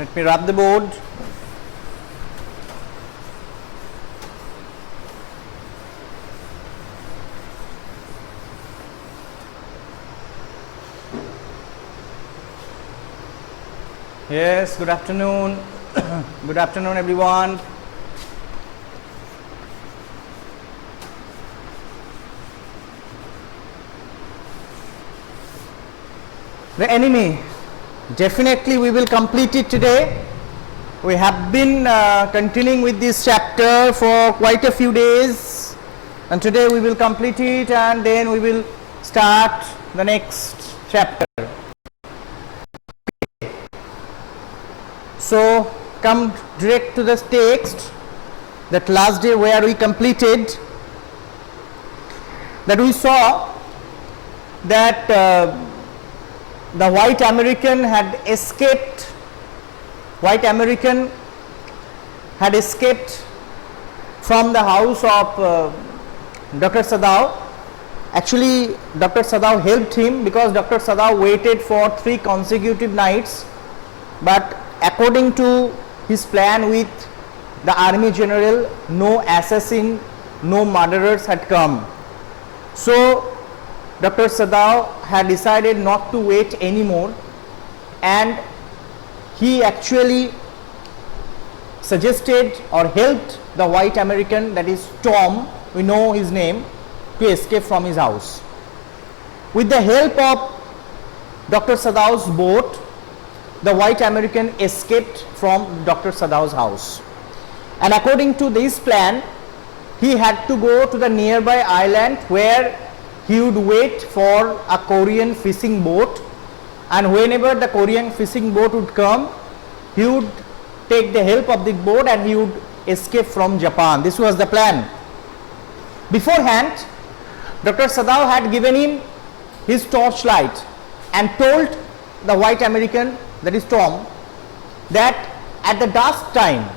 Let me rub the board. Yes, good afternoon. Good afternoon, everyone. The enemy. Definitely we will complete it today. We have been continuing with this chapter for quite a few days, and today we will complete it, and then we will start the next chapter. So come direct to the text, that last day where we completed, that we saw that the white American had escaped. White American had escaped from the house of Dr. Sadao. Actually, Dr. Sadao helped him because Dr. Sadao waited for 3 consecutive nights, but according to his plan with the army general, no assassin, no murderers had come. So Dr. Sadao had decided not to wait anymore, and he actually suggested or helped the white American, that is Tom, we know his name, to escape from his house. With the help of Dr. Sadao's boat, the white American escaped from Dr. Sadao's house. And according to this plan, he had to go to the nearby island where he would wait for a Korean fishing boat, and whenever the Korean fishing boat would come, he would take the help of the boat and he would escape from Japan. This was the plan. Beforehand, Dr. Sadao had given him his torchlight and told the white American, that is Tom, that at the dusk time,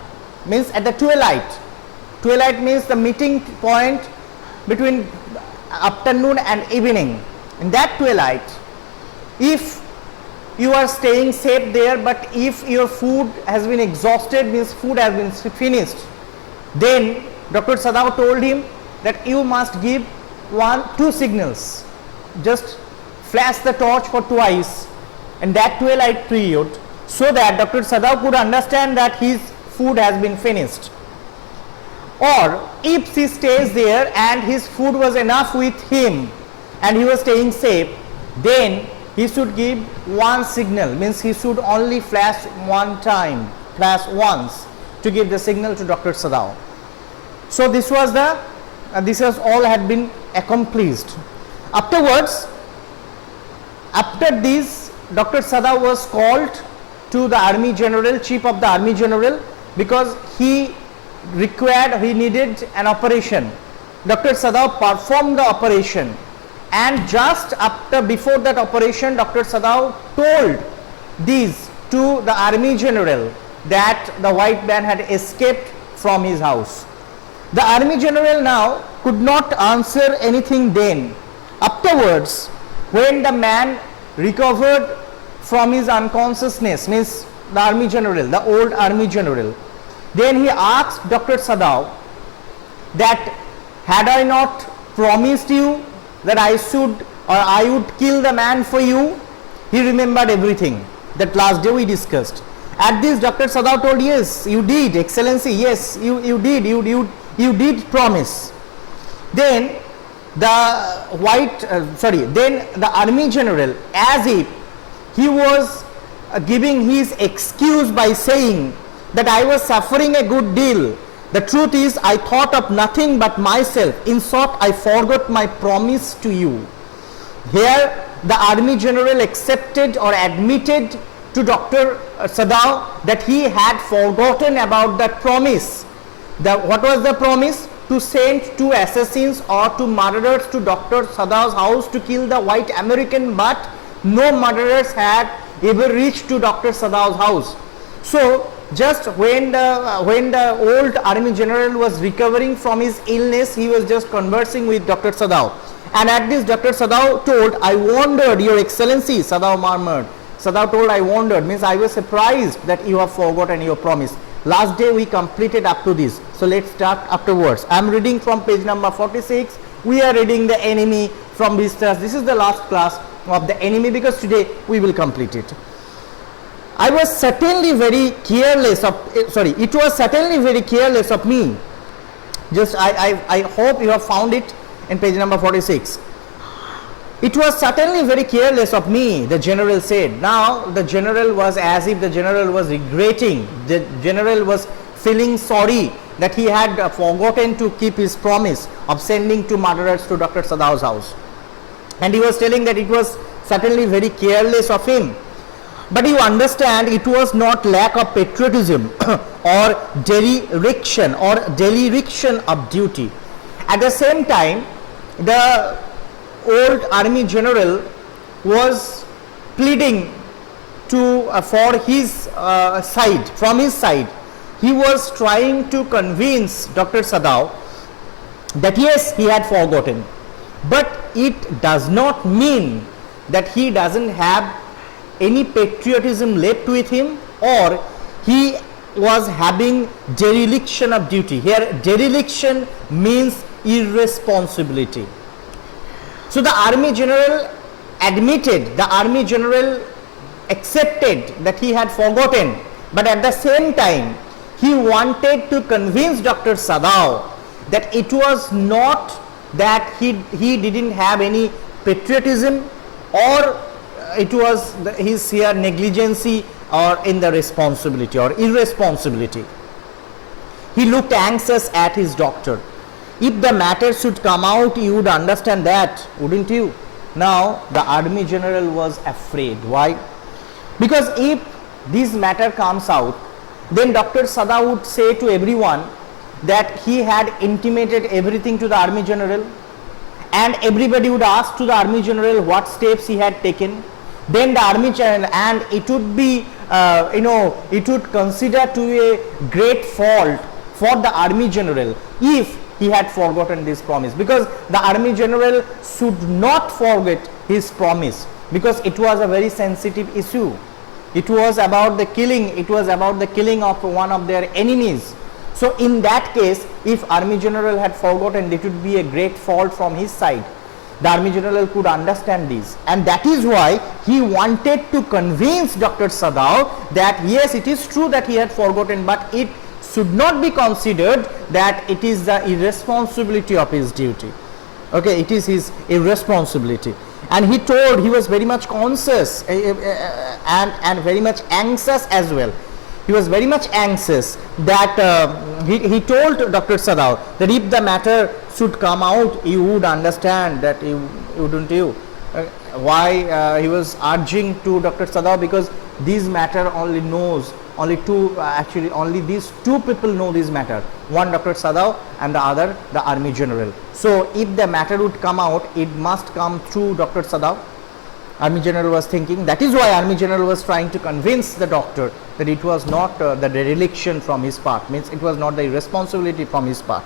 means at the twilight means the meeting point between afternoon and evening, in that twilight, if you are staying safe there, but if your food has been exhausted, means food has been finished, then Dr. Sadao told him that you must give 2 signals. Just flash the torch for twice in that twilight period, so that Dr. Sadao could understand that his food has been finished. Or if he stays there and his food was enough with him and he was staying safe, then he should give 1 signal, means he should only flash once to give the signal to Dr. Sadao. So this was all had been accomplished. Afterwards, after this, Dr. Sadao was called to the army general, chief of the army general, because he needed an operation. Dr. Sadao performed the operation, and just before that operation, Dr. Sadao told this to the army general, that the white man had escaped from his house. The army general now could not answer anything then. Afterwards, when the man recovered from his unconsciousness, means the army general, the old army general, then he asked Dr. Sadao that, had I not promised you that I would kill the man for you? He remembered everything that last day we discussed. At this, Dr. Sadao told, yes, you did, Excellency, yes, you did, you did promise. Then the army general, as if he was giving his excuse by saying that I was suffering a good deal. The truth is, I thought of nothing but myself. In short, I forgot my promise to you. Here, the army general accepted or admitted to Dr. Sadao that he had forgotten about that promise. What was the promise? To send 2 assassins or 2 murderers to Dr. Sadao's house to kill the white American, but no murderers had ever reached to Dr. Sadao's house. So just when the old army general was recovering from his illness, he was just conversing with Dr. Sadao, and at this Dr. Sadao told, I wondered, Your Excellency, Sadao murmured, Sadao told, I wondered, means I was surprised that you have forgotten your promise. Last day we completed up to this. So let's start afterwards. I am reading from page number 46. We are reading the enemy from Vistas. This is the last class of the enemy because today we will complete it. I was certainly very careless of, it was certainly very careless of me. Just I hope you have found it in page number 46. It was certainly very careless of me, the general said. Now the general was as if the general was regretting. The general was feeling sorry that he had forgotten to keep his promise of sending two murderers to Dr. Sadao's house. And he was telling that it was certainly very careless of him. But you understand, it was not lack of patriotism or dereliction of duty. At the same time, the old army general was pleading to for his side, from his side. He was trying to convince Dr. Sadao that yes, he had forgotten, but it does not mean that he doesn't have any patriotism left with him, or he was having dereliction of duty. Here dereliction means irresponsibility. So the army general admitted, the army general accepted that he had forgotten, but at the same time he wanted to convince Dr. Sadao that it was not that he didn't have any patriotism, or it was his here negligency or in the responsibility or irresponsibility. He looked anxious at his doctor. If the matter should come out, you would understand that, wouldn't you? Now the army general was afraid. Why? Because if this matter comes out, then Dr. Sadao would say to everyone that he had intimated everything to the army general, and everybody would ask to the army general what steps he had taken. Then the army general, and it would be it would consider to a great fault for the army general if he had forgotten this promise, because the army general should not forget his promise, because it was a very sensitive issue. It was about the killing, of one of their enemies. So in that case, if army general had forgotten, it would be a great fault from his side. The army general could understand this, and that is why he wanted to convince Dr. Sadao that yes, it is true that he had forgotten, but it should not be considered that it is the irresponsibility of his duty. Okay, it is his irresponsibility. And he told, he was very much conscious and very much anxious as well. He was very much anxious that he told Dr. Sadao that if the matter should come out, you would understand that wouldn't you? Why he was urging to Dr. Sadao, because this matter only these two people know this matter. One Dr. Sadao and the other the army general. So if the matter would come out, it must come through Dr. Sadao. Army general was thinking. That is why army general was trying to convince the doctor that it was not the dereliction from his part, means it was not the irresponsibility from his part.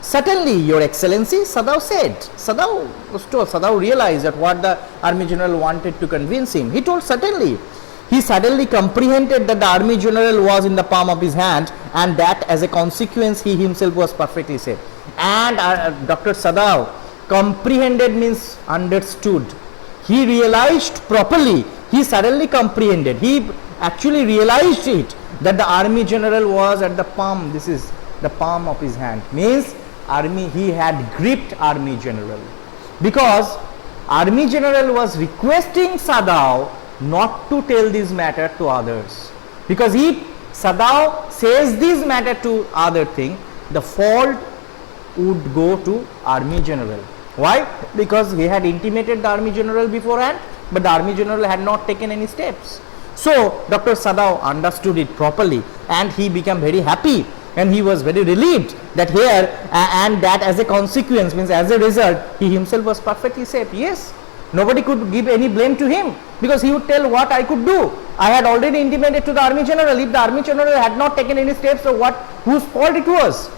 Certainly, Your Excellency, Sadao said. Sadao was told. Sadao realized that what the army general wanted to convince him. He told certainly. He suddenly comprehended that the army general was in the palm of his hand, and that as a consequence he himself was perfectly safe. And Dr. Sadao comprehended means understood. He realized properly. He suddenly comprehended. He actually realized it, that the army general was at the palm. This is the palm of his hand. Means he had gripped army general, because army general was requesting Sadao not to tell this matter to others, because if Sadao says this matter to other thing, the fault would go to army general. Why? Because he had intimated the army general beforehand, but the army general had not taken any steps. So Dr. Sadao understood it properly, and he became very happy, and he was very relieved that here and that as a consequence, means as a result, he himself was perfectly safe. Yes, nobody could give any blame to him, because he would tell what I could do. I had already intimated to the army general. If the army general had not taken any steps, so whose fault it was?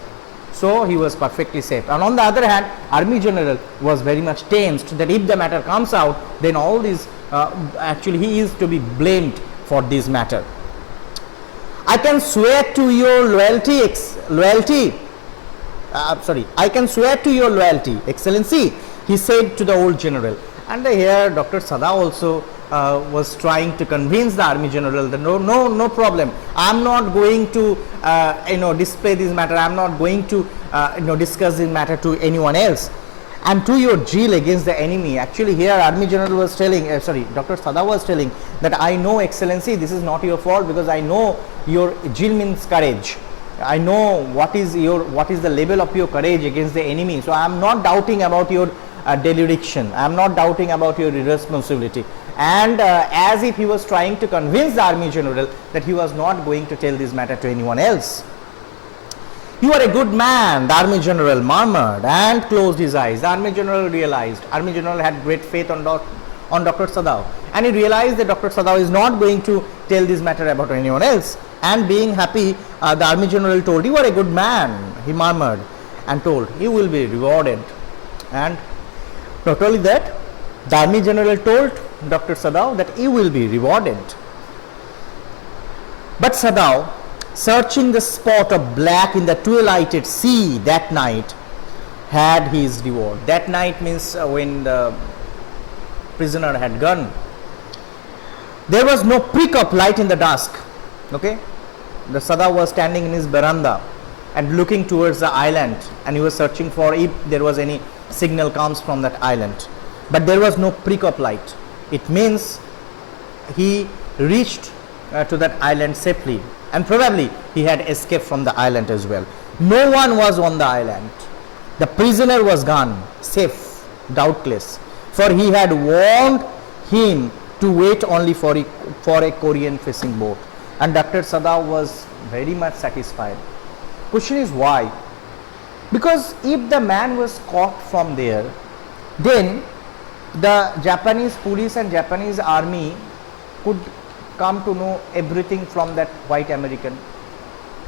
So he was perfectly safe. And on the other hand, army general was very much tensed that if the matter comes out, then all these actually he is to be blamed for this matter. I can swear to your I can swear to your loyalty, Excellency, he said to the old general. And here Dr. Sada also was trying to convince the army general that no problem. I am not going to display this matter. I am not going to discuss this matter to anyone else. And to your zeal against the enemy. Actually, here army general was telling, Dr. Sada was telling that I know, Excellency, this is not your fault, because I know your zeal means courage. I know what is the level of your courage against the enemy. So I am not doubting about your dereliction. I am not doubting about your irresponsibility. And as if he was trying to convince the army general that he was not going to tell this matter to anyone else. You are a good man, the army general murmured and closed his eyes. The army general realized, army general had great faith on Dr. Sadao, and he realized that Dr. Sadao is not going to tell this matter about anyone else. And being happy, the army general told, you are a good man, he murmured and told, you will be rewarded. And not only that, the army general told Dr. Sadao that he will be rewarded. But Sadao, searching the spot of black in the twilighted sea that night, had his reward. That night means when the prisoner had gone. There was no prick of light in the dusk. Okay, the Sada was standing in his veranda and looking towards the island, and he was searching for if there was any signal comes from that island. But there was no prick of light. It means he reached to that island safely, and probably he had escaped from the island as well. No one was on the island. The prisoner was gone, safe, doubtless, for he had warned him to wait only for a Korean fishing boat. And Dr. Sada was very much satisfied. Question is why? Because if the man was caught from there, then the Japanese police and Japanese army could come to know everything from that white American,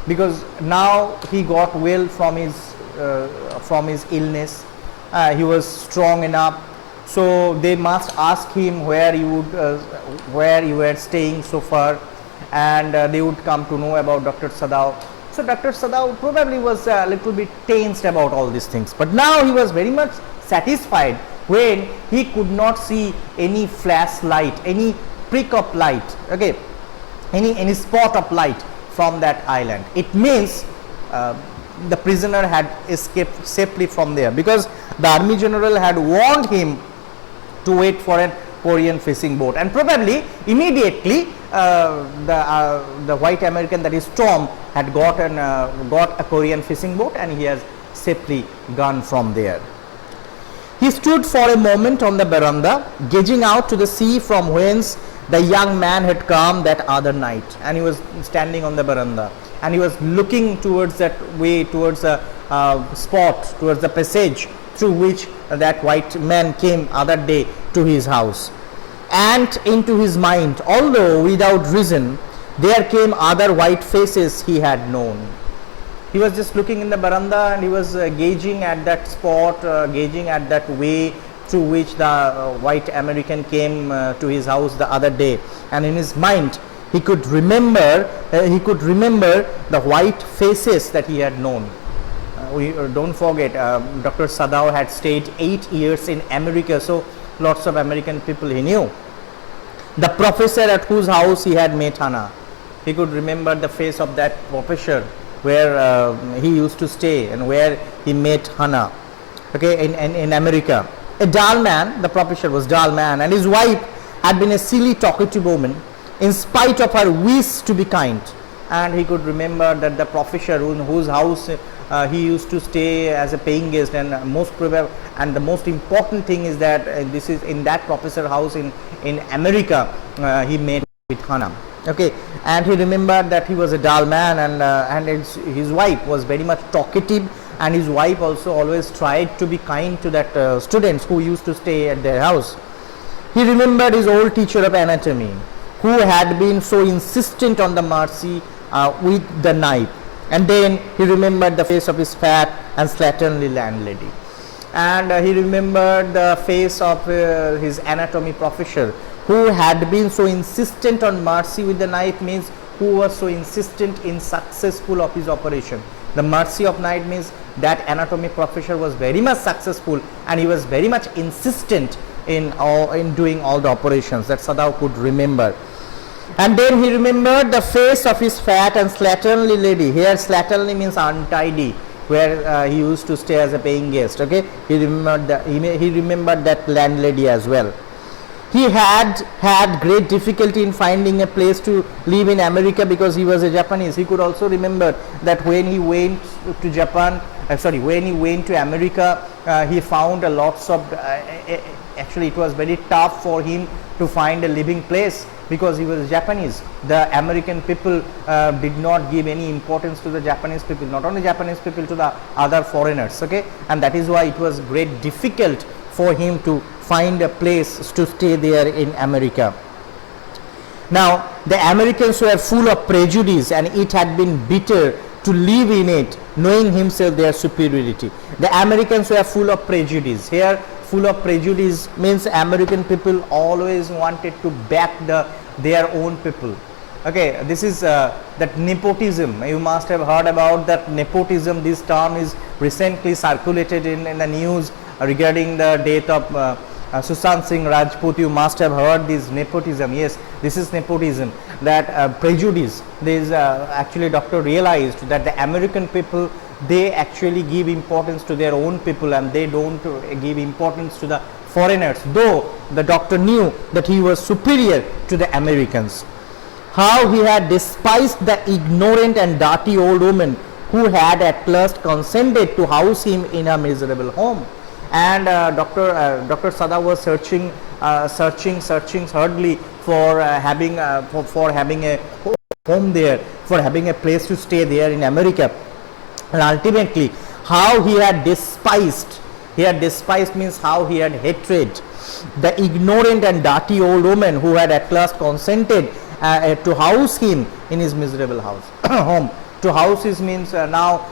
because now he got well from his illness. He was strong enough, so they must ask him where you were staying so far, and they would come to know about Dr. Sadao. So Dr. Sadao probably was a little bit tensed about all these things, but now he was very much satisfied when he could not see any flash light, any prick of light, okay, any spot of light from that island. It means the prisoner had escaped safely from there, because the army general had warned him to wait for a Korean fishing boat, and probably immediately the white American, that is Tom, had got a Korean fishing boat, and he has safely gone from there. He stood for a moment on the veranda, gazing out to the sea from whence the young man had come that other night. And he was standing on the veranda, and he was looking towards that way, towards the spot, towards the passage through which that white man came other day to his house. And into his mind, although without reason, there came other white faces he had known. He was just looking in the veranda, and he was gazing at that spot, gazing at that way through which the white American came to his house the other day. And in his mind, he could remember the white faces that he had known. Don't forget, Dr. Sadao had stayed 8 years in America, so lots of American people he knew. The professor at whose house he had met Hannah, he could remember the face of that professor where he used to stay and where he met Hannah, okay, in America. A dull man, the professor was dull man, and his wife had been a silly talkative woman in spite of her wish to be kind. And he could remember that the professor in whose house he used to stay as a paying guest, and the most important thing is that this is in that professor house in America he met with Hannah. Okay, and he remembered that he was a dull man, and his wife was very much talkative, and his wife also always tried to be kind to that students who used to stay at their house. He remembered his old teacher of anatomy, who had been so insistent on the mercy with the knife. And then he remembered the face of his fat and slatternly landlady. And he remembered the face of his anatomy professor, who had been so insistent on mercy with the knife means who was so insistent in successful of his operation. The mercy of knife means that anatomy professor was very much successful and he was very much insistent in doing all the operations. That Sadao could remember. And then he remembered the face of his fat and slatternly lady. Here slatternly means untidy, where he used to stay as a paying guest. Okay, he remembered that landlady as well. He had great difficulty in finding a place to live in America because he was a Japanese. He could also remember that when he went to Japan, when he went to America, he found a lots of, actually it was very tough for him to find a living place because he was Japanese. The American people did not give any importance to the Japanese people, not only Japanese people, to the other foreigners, okay, and that is why it was great difficult for him to find a place to stay there in America. Now the Americans were full of prejudice and it had been bitter to live in it, knowing himself their superiority. The Americans were full of prejudice. Here full of prejudice means American people always wanted to back their own people. Okay, this is that nepotism. You must have heard about that nepotism. This term is recently circulated in the news regarding the death of Sushant Singh Rajput. You must have heard this nepotism. Yes, this is nepotism, that prejudice. There is actually doctor realized that the American people, they actually give importance to their own people and they don't give importance to the foreigners, though the doctor knew that he was superior to the Americans. How he had despised the ignorant and dirty old woman who had at last consented to house him in a miserable home. And Dr. Sada was searching hardly for having a home there, for having a place to stay there in America. And ultimately, how he had despised means how he had hatred the ignorant and dirty old woman who had at last consented to house him in his miserable house home. To house his means now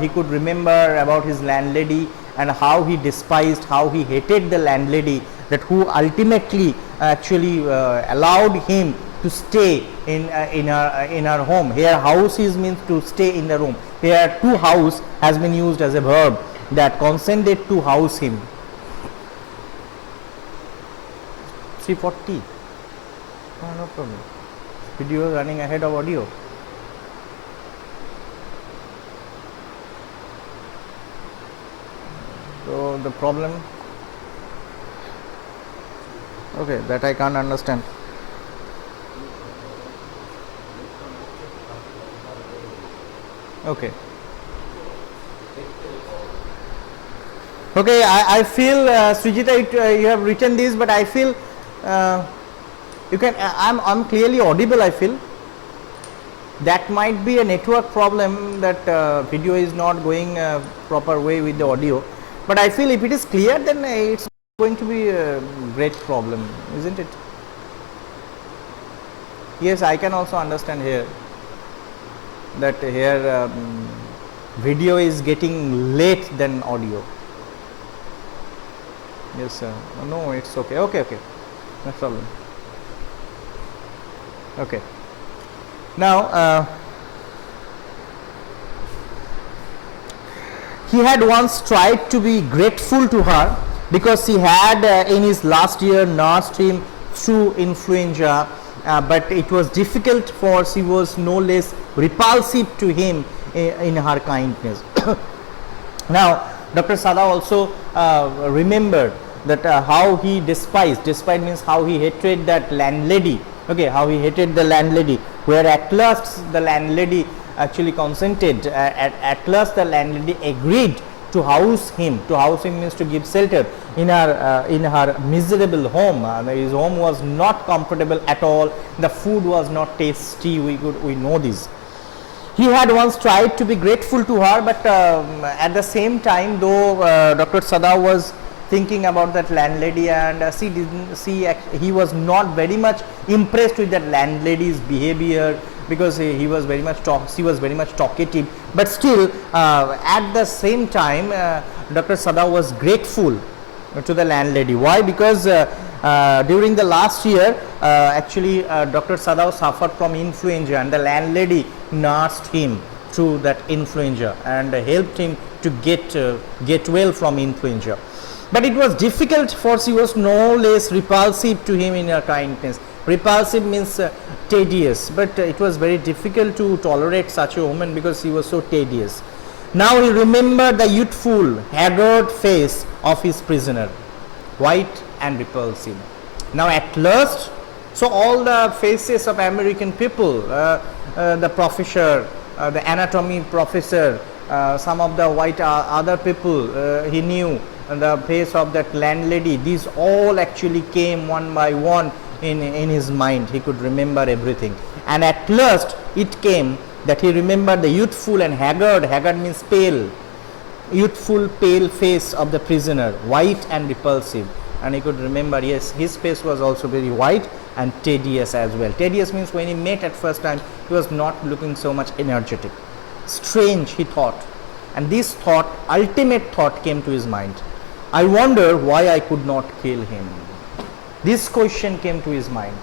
he could remember about his landlady and how he despised, how he hated the landlady, that who ultimately actually allowed him to stay in her home. Here house is means to stay in the room. Here to house has been used as a verb, that consented to house him. 340. No problem. Video running ahead of audio. So the problem, okay, that I can't understand. Okay. Okay, I feel Srijita, you have written this, but I feel you can. I'm clearly audible. I feel that might be a network problem, that video is not going proper way with the audio. But I feel if it is clear, then it's going to be a great problem, isn't it? Yes, I can also understand here that here video is getting late than audio. Yes, sir. No, it's okay. Okay, no problem. Okay. Now, he had once tried to be grateful to her because he had in his last year nursed him through influenza, but it was difficult, for she was no less repulsive to him in her kindness. Now, Dr. Sada also remembered that how he despised means how he hated that landlady. Okay, how he hated the landlady, where at last the landlady actually consented, at last the landlady agreed to house him. To house him means to give shelter in her miserable home. His home was not comfortable at all. The food was not tasty. We know this. He had once tried to be grateful to her, but at the same time, though Dr. Sada was thinking about that landlady, and he was not very much impressed with that landlady's behavior, because she was very much talkative. But still, at the same time, Dr. Sada was grateful to the landlady. Why? Because During the last year, actually Dr. Sadao suffered from influenza, and the landlady nursed him through that influenza and helped him to get well from influenza. But it was difficult, for she was no less repulsive to him in her kindness. Repulsive means tedious, but it was very difficult to tolerate such a woman because she was so tedious. Now he remembered the youthful, haggard face of his prisoner, white and repulsive. Now at last, so all the faces of American people, the professor, the anatomy professor, some of the white other people he knew, and the face of that landlady, these all actually came one by one in his mind. He could remember everything, and at last it came that he remembered the youthful and haggard means pale, youthful pale face of the prisoner, white and repulsive, and he could remember, yes, his face was also very white and tedious as well. Tedious means when he met at first time, he was not looking so much energetic. Strange, he thought, and this thought, ultimate thought, came to his mind. I wonder why I could not kill him. This question came to his mind.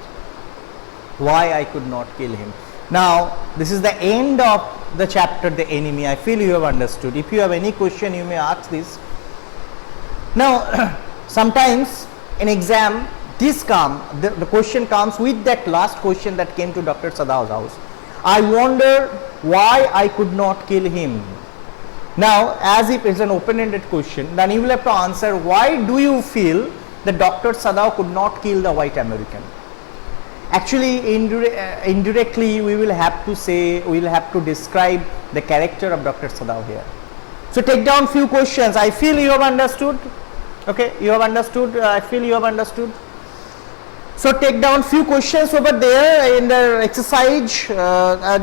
Why I could not kill him. Now, this is the end of the chapter, The Enemy. I feel you have understood. If you have any question, you may ask this. Now, sometimes in exam, the question comes with that last question that came to Dr. Sadao's house. I wonder why I could not kill him. Now, as if it's an open-ended question, then you will have to answer, why do you feel that Dr. Sadao could not kill the white American? Actually, indirectly, we will have to say, we will have to describe the character of Dr. Sadao here. So, take down few questions. I feel you have understood. Okay, you have understood. I feel you have understood. So, take down few questions over there in the exercise,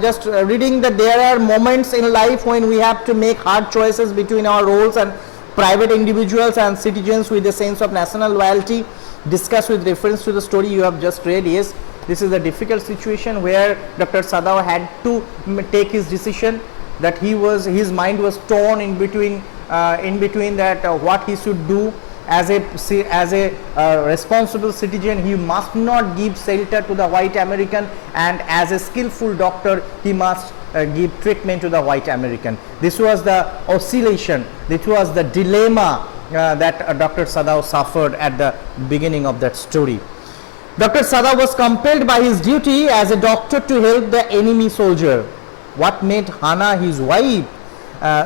just reading that there are moments in life when we have to make hard choices between our roles and private individuals and citizens with a sense of national loyalty. Discuss with reference to the story you have just read. Yes, this is a difficult situation where Dr. Sadao had to take his decision, that his mind was torn in between that what he should do. As a responsible citizen, he must not give shelter to the white American, and as a skillful doctor, he must give treatment to the white American. This was the oscillation, this was the dilemma that Dr. Sadao suffered at the beginning of that story. Dr. Sadao was compelled by his duty as a doctor to help the enemy soldier. What made Hannah, his wife,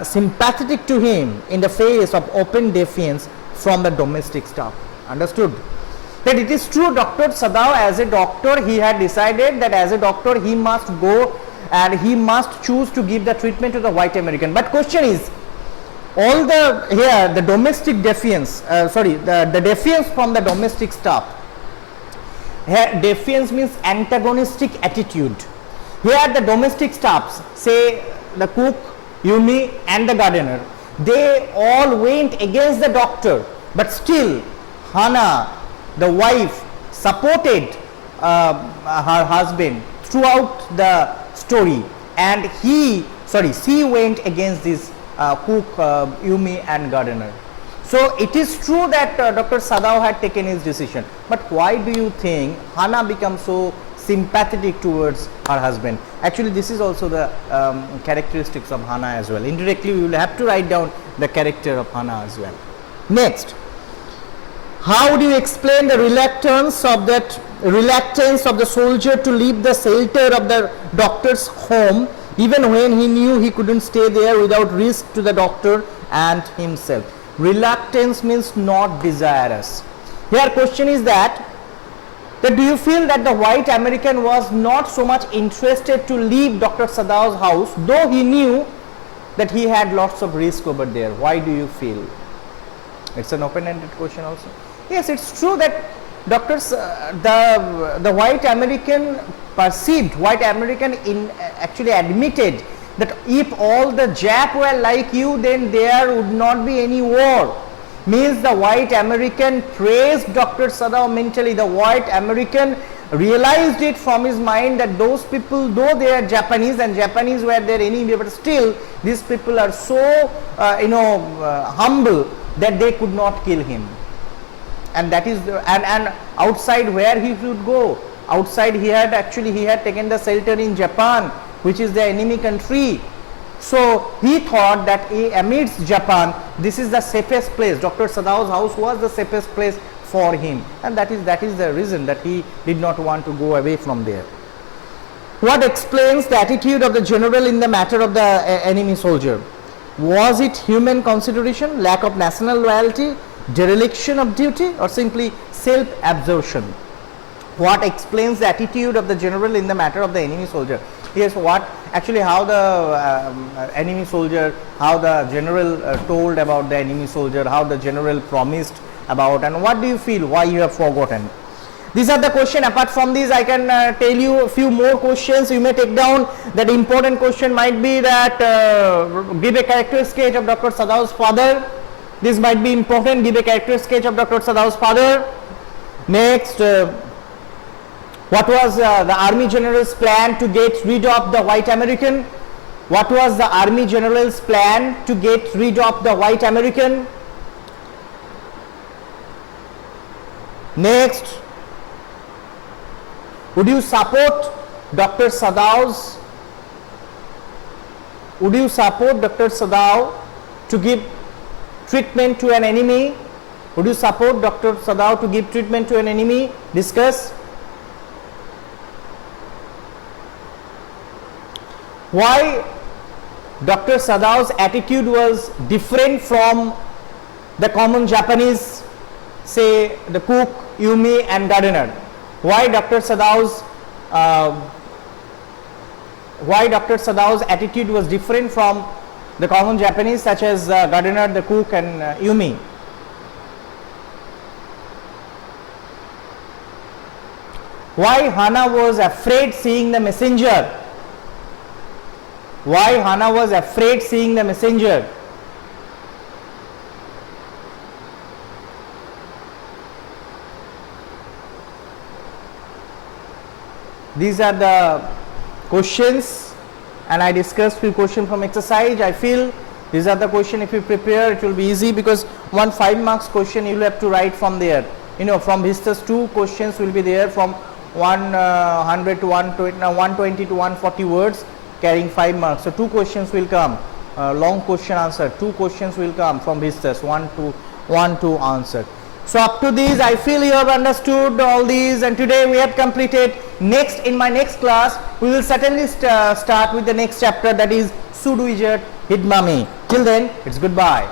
sympathetic to him in the face of open defiance from the domestic staff? Understood? That it is true, Dr. Sadao, as a doctor, he had decided that as a doctor he must go and he must choose to give the treatment to the white American. But question is, all the domestic defiance, the defiance from the domestic staff. Here defiance means antagonistic attitude. Here the domestic staffs, say the cook, Yumi and the gardener, they all went against the doctor, but still Hannah, the wife, supported her husband throughout the story, and she went against this cook, Yumi and gardener. So it is true that Dr. Sadao had taken his decision, but why do you think Hannah becomes so sympathetic towards her husband? Actually, this is also the characteristics of Hannah as well. Indirectly, we will have to write down the character of Hannah as well. Next, how do you explain the reluctance of the soldier to leave the shelter of the doctor's home, even when he knew he couldn't stay there without risk to the doctor and himself? Reluctance means not desirous. Here question is that do you feel that the white American was not so much interested to leave Dr. Sadao's house, though he knew that he had lots of risk over there? Why do you feel? It's an open-ended question also. Yes, it's true that the white American actually admitted that if all the Jap were like you, then there would not be any war. Means the white American praised Dr. Sadao mentally. The white American realized it from his mind that those people, though they are Japanese and Japanese were their enemy, but still these people are so humble that they could not kill him. and that is and outside where he should go. Outside he had taken the shelter in Japan, which is the enemy country. So he thought that amidst Japan, this is the safest place. Dr. Sadao's house was the safest place for him, and that is the reason that he did not want to go away from there. What explains the attitude of the general in the matter of the enemy soldier? Was it human consideration, lack of national loyalty, dereliction of duty, or simply self-absorption? What explains the attitude of the general in the matter of the enemy soldier? Yes, what actually how the enemy soldier, how the general told about the enemy soldier, how the general promised about, and what do you feel, why you have forgotten? These are the question. Apart from these, I can tell you a few more questions. You may take down. That important question might be that give a character sketch of Dr. Sadao's father. This might be important. Give a character sketch of Dr. Sadao's father. Next, what was the army general's plan to get rid of the white American? What was the army general's plan to get rid of the white American? Next, would you support Dr. Sadao's? Would you support Dr. Sadao to give treatment to an enemy? Would you support Dr. Sadao to give treatment to an enemy? Discuss. Why Dr. Sadao's attitude was different from the common Japanese, say the cook, Yumi and gardener? Why Dr. Sadao's attitude was different from the common Japanese such as gardener, the cook and Yumi? Why Hana was afraid seeing the messenger? Why Hana was afraid seeing the messenger? These are the questions, and I discussed few questions from exercise. I feel these are the questions. If you prepare, it will be easy, because 5 marks question you will have to write from there. You know, from Vistas 2 questions will be there from 100 to 120 to 140 words, carrying 5 marks. So 2 questions will come, long question answer. 2 questions will come from Vistas, 1 to answer. So up to these, I feel you have understood all these, and today we have completed. Next, in my next class, we will certainly start with the next chapter, that is Suduijat Hidmami. Till then, it's goodbye.